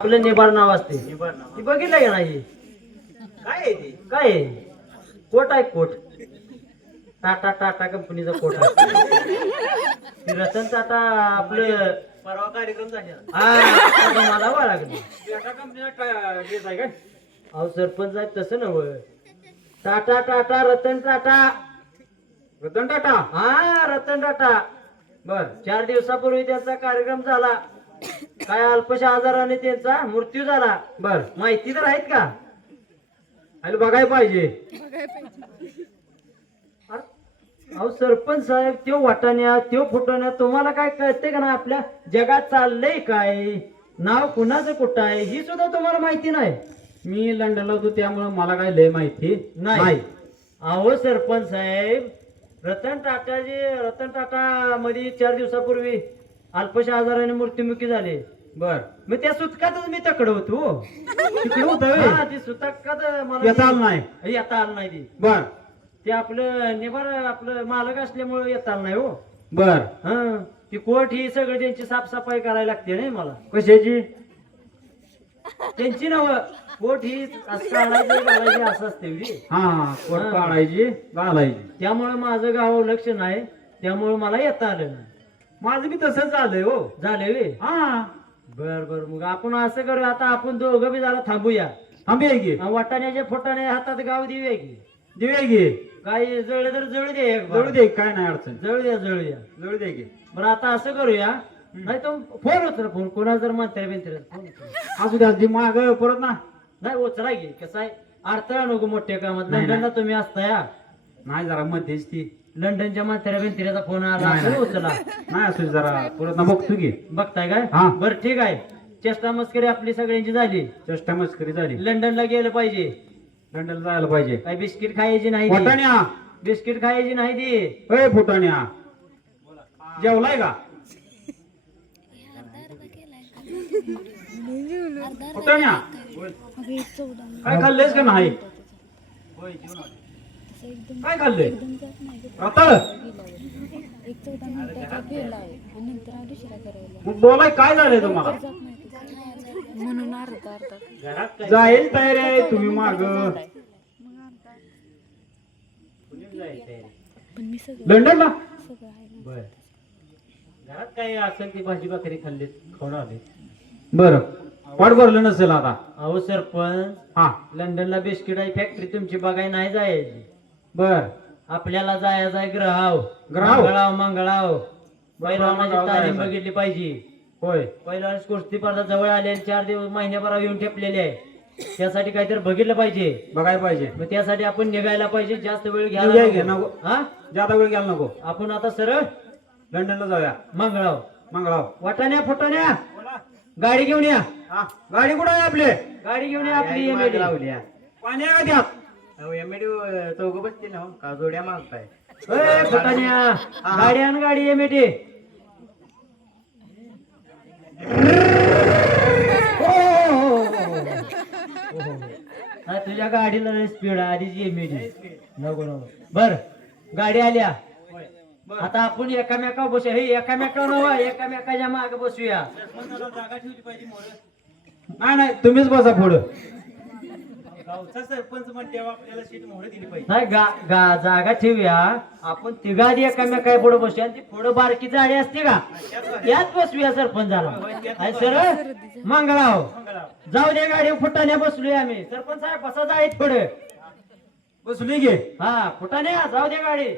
आपलं निबार नाव असते. ती बघितलं का नाही? काय आहे ते? काय आहे? कोट आहे कोट. टाटा टाटा कंपनीचा कोट आहे. ती रतन टाटा आपलं परवा कार्यक्रम हा आता मला बाळगलं एका कंपनीला काय हेच आहे काय अहो सरपंच आहे तसं नव टाटा टाटा रतन टाटा. रतन टाटा? हा रतन टाटा. बर. चार दिवसापूर्वी त्यांचा कार्यक्रम झाला. काय अल्पशा आजाराने त्यांचा मृत्यू झाला. बर. माहिती तर आहेत का? आयला बघायला पाहिजे. अरे, अहो सरपंच साहेब त्यो वाटाण्या त्यो फुटाण्या तुम्हाला काय कळते का ना आपल्या? जगात चाललंय काय? नाव कुणाचं कुठं आहे? ही सुद्धा तुम्हाला माहिती नाही. मी लंडनला होतो त्यामुळे मला काय लय माहिती नाही. अहो सरपंच साहेब रतन टाटा जे रतन टाटा मध्ये चार दिवसापूर्वी अल्पशा आजाराने मृत्युमुखी झाले. बर. मग त्या सुतकातच मी तकड होतो तिकडे? हा ती सुतकात मला येता आलं नाही. येता आलं नाही ती. बर. ते आपलं निभार आपलं मालक असल्यामुळे येता आलं नाही हो. बर. हा ती कोट ही सगळं त्यांची साफसफाई करायला लागते नाही मला. कशाची? त्यांची नव. कोट ही काढायची घालायची असं असते. हा कोट. काढायची घालायची. त्यामुळे माझं गाव लक्ष नाही त्यामुळे मला येता आलं नाही. माझं बी तसंच झालंय हो. झाले वे हा. बर बर. मग आपण असं करू आता आपण दोघं बी जरा थांबूया. थांबी आहे की. आणि वाटाण्याचे फोटाने हातात गाव देऊया की. देऊया की. काही जळले तर जळू दे एक जळू. दे काय नाही अडचण. जळू द्या जळूया जळू दे की. बरं आता असं करूया. नाही तर फोन उचल फोन. कोणा जर म्हणते बिनते फोन उचल. असू द्या ती माग परत ना. नाही उचला की. कसं आहे? अडथळा नको मोठ्या कामात. नाही, तुम्ही असताय हा. नाही जरा मध्येच ती. लंडनच्या म्हाताऱ्या बिनतिऱ्याचा फोन आला. नाही. उचला. नाही असू दे जरा. परत ना बघतो की. बघताय काय? हा. बरं ठीक आहे. चेष्टा मस्करी आपली सगळ्यांची झाली. चेष्टा मस्करी झाली. लंडनला गेलं पाहिजे. लंडनला जायला पाहिजे. काय बिस्किट खायची नाही ती. वाटाण्या बिस्किट खायची नाही ती. अय फुटाण्या. जेवलाय का? फुटाण्या. काय खाल्लेस का नाही? काय खाल्लंय? रताळ? एक चौदा मिनिटाचा गेलाय आणि नंतर आली शिरा करायला. मग बोलाय काय झालंय तुम्हाला? जात नाही तिथं. म्हणून अर्धा अर्धा. घरात काय जायला तयारी आहे तुम्ही माग? कुणी जायचंय? पण मी सगळं लंडनला? सगळं आहे ना. बर. घरात काय असेल ती भाजी भाकरी खाल्ली खाऊन आले. बर. पाठ भरलं नसेल आता? अहो सरपंच. हा. लंडनला बिस्किट आहे फॅक्टरी तुमची बघाय नाही जायची. बर. आपल्याला जायचं आहे ग्रहाव. ग्रहाव? मंगळाव मंगळाव. तालीम आहे. बघितली पाहिजे. होय. पहिलवान कुस्ती स्पर्धा जवळ आले आणि चार दिवस महिन्याभरावर येऊन ठेपलेले आहे. त्यासाठी काहीतरी बघितलं पाहिजे. बघायला पाहिजे. मग त्यासाठी आपण निघायला पाहिजे. जास्त वेळ घ्यायला नको. नको. हा? जादा वेळ घ्यायला नको. आपण आता सरळ लंडनला जाऊया. मंगळाव. मंगळाव. वाटाण्या फुटाण्या. गाडी घेऊन या. हा. गाडी कुठं आहे आपली? गाडी घेऊन या आपली MLD. पाणी आहे का चौघ बसतील ना का जोड्या मागताय. गाडी आण गाडी एमएटी तुझ्या गाडीला स्पीड आधीच एमएटी नको नको. बर गाडी आल्या. आता आपण एकामेका बसूया हे एकामेका नव्हा एकामेकाच्या मागे बसूया. नाही नाही तुम्हीच बसा पुढं. गावचा सरपंच म्हणते आपल्याला सीट मोहर दिली पाहिजे. नाही गा गा जागा ठेवूया. आपण तिघादी एकामेका पुढे बसूया आणि ती पुढे बारकी जाडी असते का? यात बसूया सरपंचाला. आणि सरळ मंगळाव जाऊ दे गाडी फुटाने बसलोय आम्ही. सरपंच साहेब बसा जाईत पुढे. बसली घे हा फुटाने जाऊ दे गाडी.